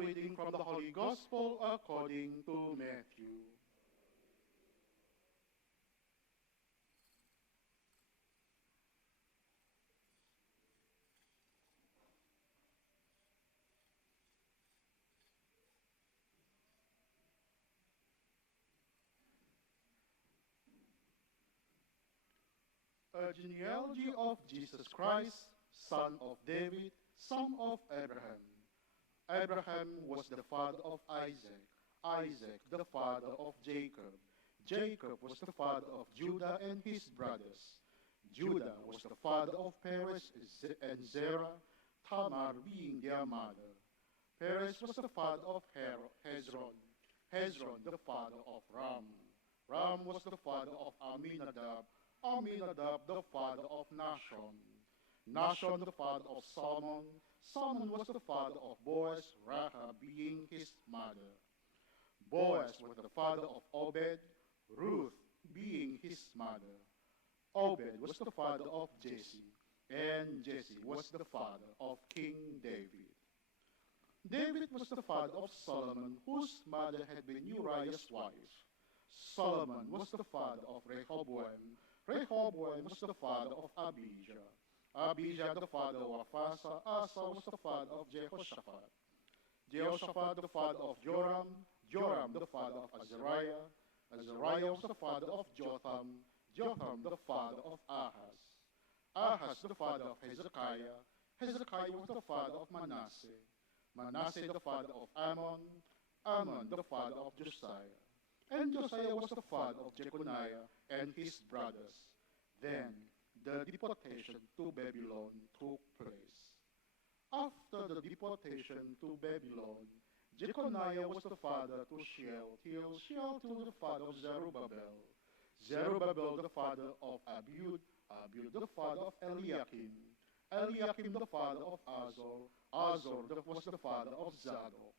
reading from the Holy Gospel according to Matthew. A genealogy of Jesus Christ, son of David, son of Abraham. Abraham was the father of Isaac, Isaac the father of Jacob, Jacob was the father of Judah and his brothers, Judah was the father of Perez and Zerah, Tamar being their mother. Perez was the father of Hezron, Hezron the father of Ram, Ram was the father of Amminadab, Amminadab the father of Nahshon, Nahshon the father of Salmon, Salmon was the father of Boaz, Rahab being his mother. Boaz was the father of Obed, Ruth being his mother. Obed was the father of Jesse, and Jesse was the father of King David. David was the father of Solomon, whose mother had been Uriah's wife. Solomon was the father of Rehoboam, Rehoboam was the father of Abijah, Abijah the father of Asa, Asa was the father of Jehoshaphat, Jehoshaphat the father of Joram, Joram the father of Azariah, Azariah was the father of Jotham, Jotham the father of Ahaz, Ahaz the father of Hezekiah, Hezekiah was the father of Manasseh, Manasseh the father of Ammon, Ammon the father of Josiah, and Josiah was the father of Jeconiah and his brothers. Then the deportation to Babylon took place. After the deportation to Babylon, Jeconiah was the father to Shealtiel, Shealtiel the father of Zerubbabel, Zerubbabel the father of Abiud, Abiud the father of Eliakim, Eliakim the father of Azor, Azor was the father of Zadok,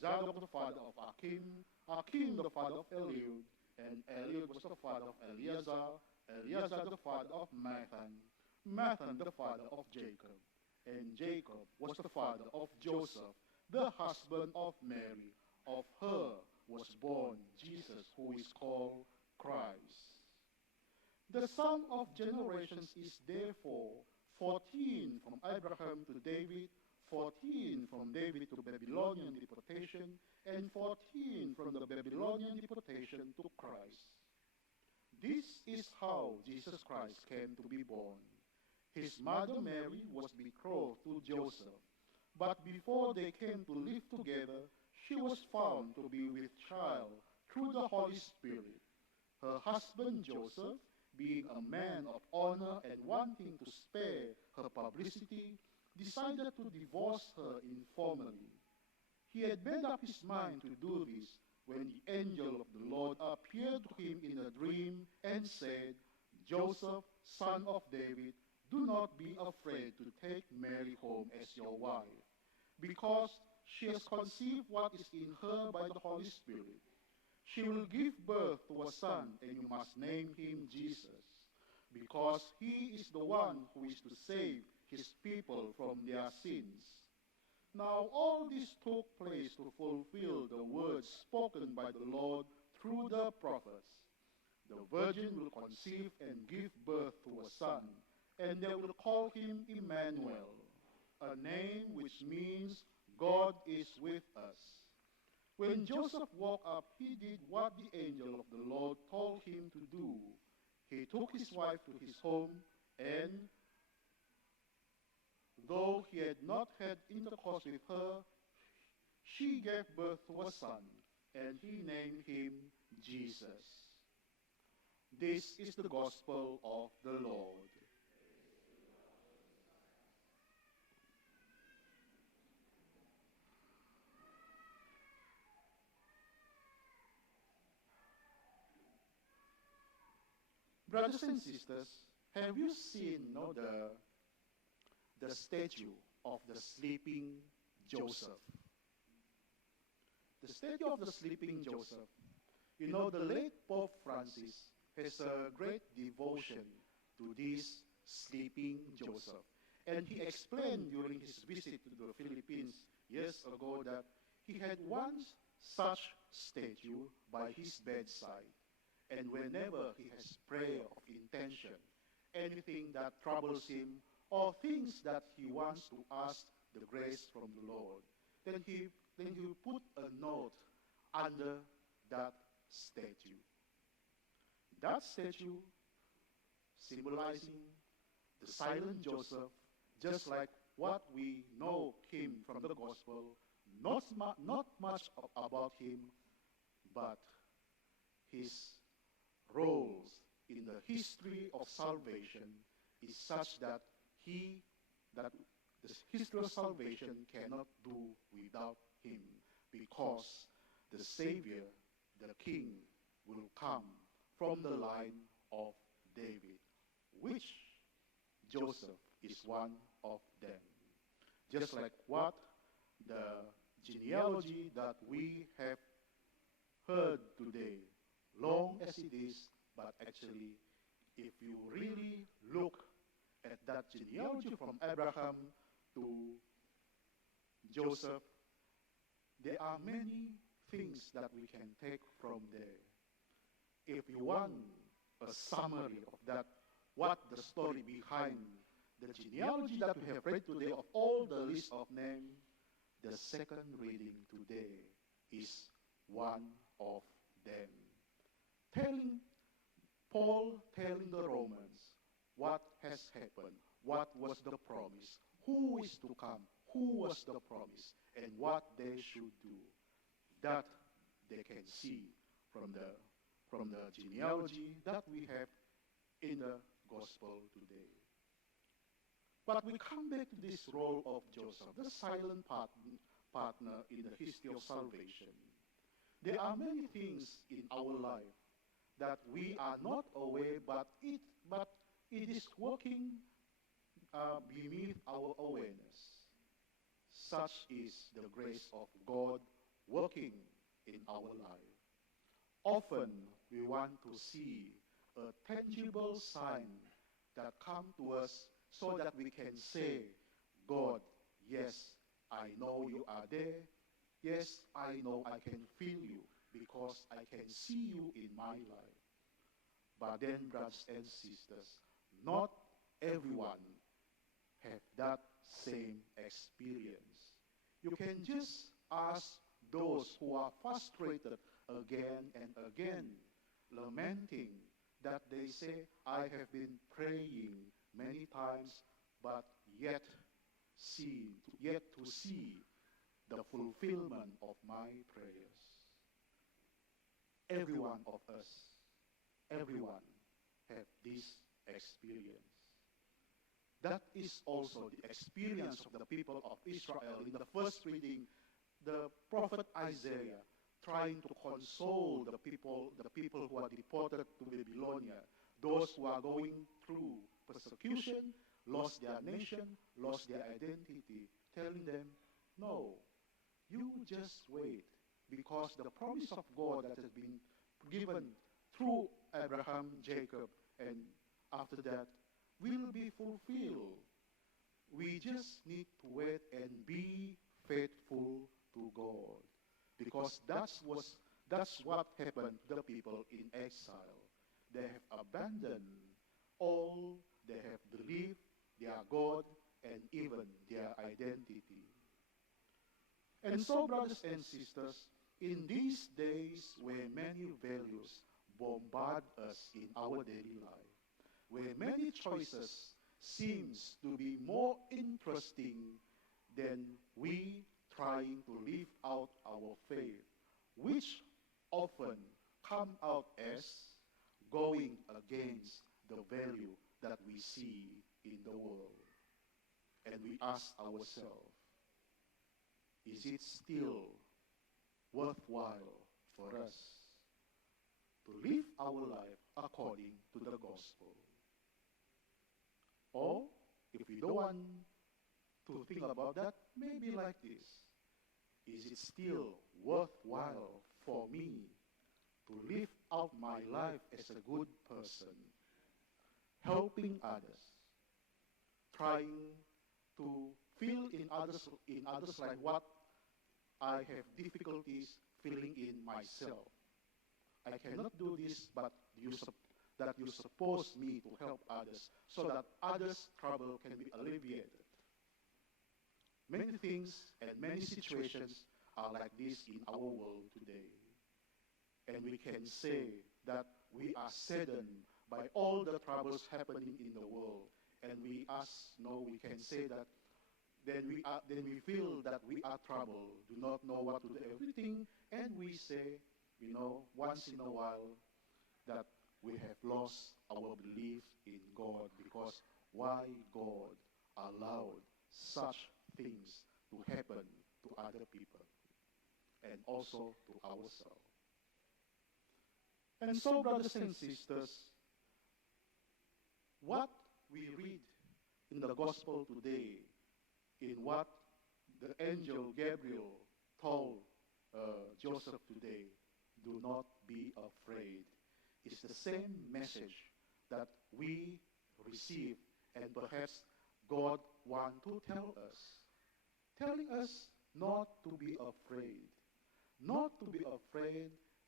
Zadok the father of Akim, Akim the father of Eliud, and Eliud was the father of Eleazar, Eleazar the father of Mathan, Mathan the father of Jacob, and Jacob was the father of Joseph, the husband of Mary. Of her was born Jesus, who is called Christ. The sum of generations is therefore 14 from Abraham to David, 14 from David to Babylonian deportation, and 14 from the Babylonian deportation to Christ. This is how Jesus Christ came to be born. His mother Mary was betrothed to Joseph, but before they came to live together, she was found to be with child through the Holy Spirit. Her husband Joseph, being a man of honor and wanting to spare her publicity, decided to divorce her informally. He had made up his mind to do this when the angel of the Lord appeared to him in a dream and said, Joseph, son of David, do not be afraid to take Mary home as your wife, because she has conceived what is in her by the Holy Spirit. She will give birth to a son, and you must name him Jesus, because he is the one who is to save his people from their sins. Now all this took place to fulfill the words spoken by the Lord through the prophets. The virgin will conceive and give birth to a son, and they will call him Emmanuel, a name which means God is with us. When Joseph woke up, he did what the angel of the Lord told him to do. He took his wife to his home, and though he had not had intercourse with her, she gave birth to a son, and he named him Jesus. This is the gospel of the Lord. Brothers and sisters, have you seen the statue of the sleeping Joseph? The statue of the sleeping Joseph. You know, the late Pope Francis has a great devotion to this sleeping Joseph. And he explained during his visit to the Philippines years ago that he had one such statue by his bedside, and whenever he has prayer of intention, anything that troubles him, or things that he wants to ask the grace from the Lord, then he put a note under that statue. That statue symbolizing the silent Joseph, just like what we know him from the gospel, not much about him, but his roles in the history of salvation is such that the history of salvation cannot do without him, because the Savior, the King, will come from the line of David, which Joseph is one of them. Just like what the genealogy that we have heard today, long as it is, but actually, if you really look at that genealogy from Abraham to Joseph, there are many things that we can take from there. If you want a summary of that, what the story behind the genealogy that we have read today of all the list of names, the second reading today is one of them. Paul telling the Romans what has happened, what was the promise, who is to come, who was the promise, and what they should do. That they can see from the genealogy that we have in the gospel today. But we come back to this role of Joseph, the silent partner in the history of salvation. There are many things in our life that we are not aware, but it is working beneath our awareness. Such is the grace of God working in our life. Often we want to see a tangible sign that come to us so that we can say, God, yes, I know you are there. Yes, I know I can feel you because I can see you in my life. But then, brothers and sisters, not everyone have that same experience. You can just ask those who are frustrated again and again, lamenting that they say, I have been praying many times, but yet to see the fulfillment of my prayers. Every one of us, everyone have this experience. That is also the experience of the people of Israel. In the first reading, the prophet Isaiah trying to console the people who are deported to Babylonia, those who are going through persecution, lost their nation, lost their identity, telling them, no, you just wait, because the promise of God that has been given through Abraham, Jacob, and after that will be fulfilled. We just need to wait and be faithful to God, because that's what happened to the people in exile. They have abandoned all they have believed, their God, and even their identity. And so, brothers and sisters, in these days where many values bombard us in our daily life, where many choices seems to be more interesting than we trying to live out our faith, which often come out as going against the value that we see in the world. And we ask ourselves, is it still worthwhile for us to live our life according to the gospel? Or, if we don't want to think about that, maybe like this. Is it still worthwhile for me to live out my life as a good person, helping others, trying to feel in others like what I have difficulties filling in myself. I cannot do this, but that you suppose me to help others, so that others' trouble can be alleviated. Many things and many situations are like this in our world today. And we can say that we are saddened by all the troubles happening in the world. And we can say that then we feel that we are troubled, do not know what to do everything, and we say, once in a while, that we have lost our belief in God, because why God allowed such things to happen to other people and also to ourselves. And so, brothers and sisters, what we read in the gospel today, in what the angel Gabriel told Joseph today, do not be afraid, is the same message that we receive, and perhaps God wants to tell us, telling us not to be afraid,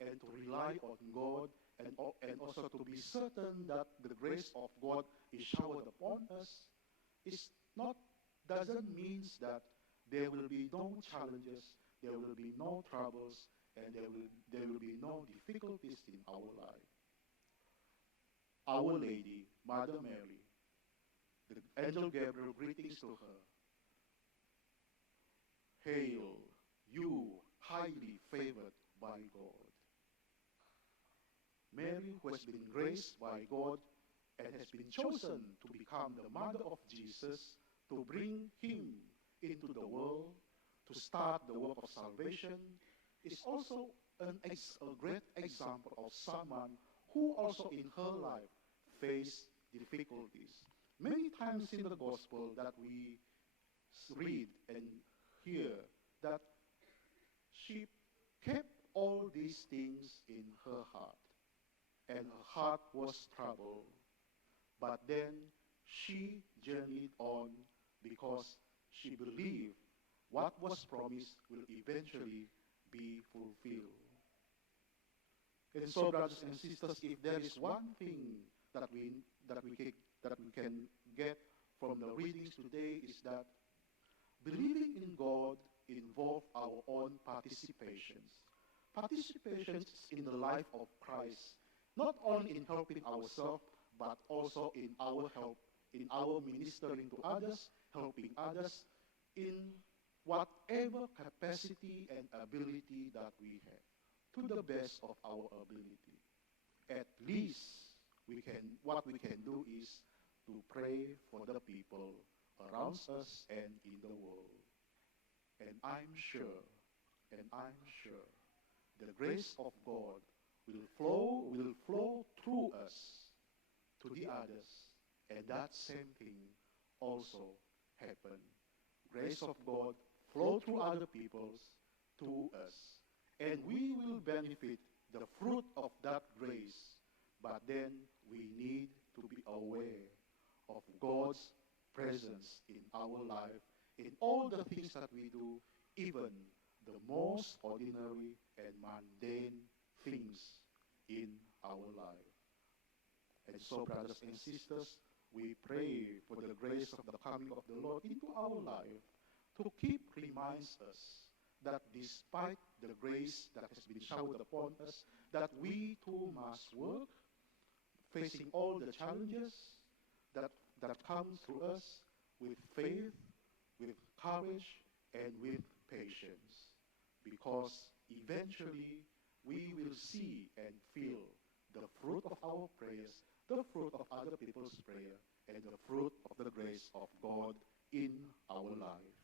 and to rely on God, and also to be certain that the grace of God is showered upon us. Doesn't mean that there will be no challenges, there will be no troubles, and there will be no difficulties in our life. Our Lady, Mother Mary, the angel Gabriel, greetings to her. Hail, you highly favored by God. Mary, who has been graced by God and has been chosen to become the mother of Jesus, to bring him into the world, to start the work of salvation, is also a great example of someone who also in her life faced difficulties. Many times in the gospel that we read and hear that she kept all these things in her heart, and her heart was troubled. But then she journeyed on because she believed what was promised will eventually be fulfilled. And so, brothers and sisters, if there is one thing that we can get from the readings today, is that believing in God involves our own participations. Participations in the life of Christ, not only in helping ourselves, but also in our help, in our ministering to others, helping others in whatever capacity and ability that we have, to the best of our ability. At least what we can do is to pray for the people around us and in the world. And I'm sure the grace of God will flow through us to the others, and that same thing also happen. Grace of God flow through other peoples to us, and we will benefit the fruit of that grace. But then we need to be aware of God's presence in our life, in all the things that we do, even the most ordinary and mundane things in our life. And so, brothers and sisters, we pray for the grace of the coming of the Lord into our life, to reminds us that despite the grace that has been showered upon us, that we too must work, facing all the challenges that come through us, with faith, with courage, and with patience. Because eventually we will see and feel the fruit of our prayers, the fruit of other people's prayer, and the fruit of the grace of God in our life.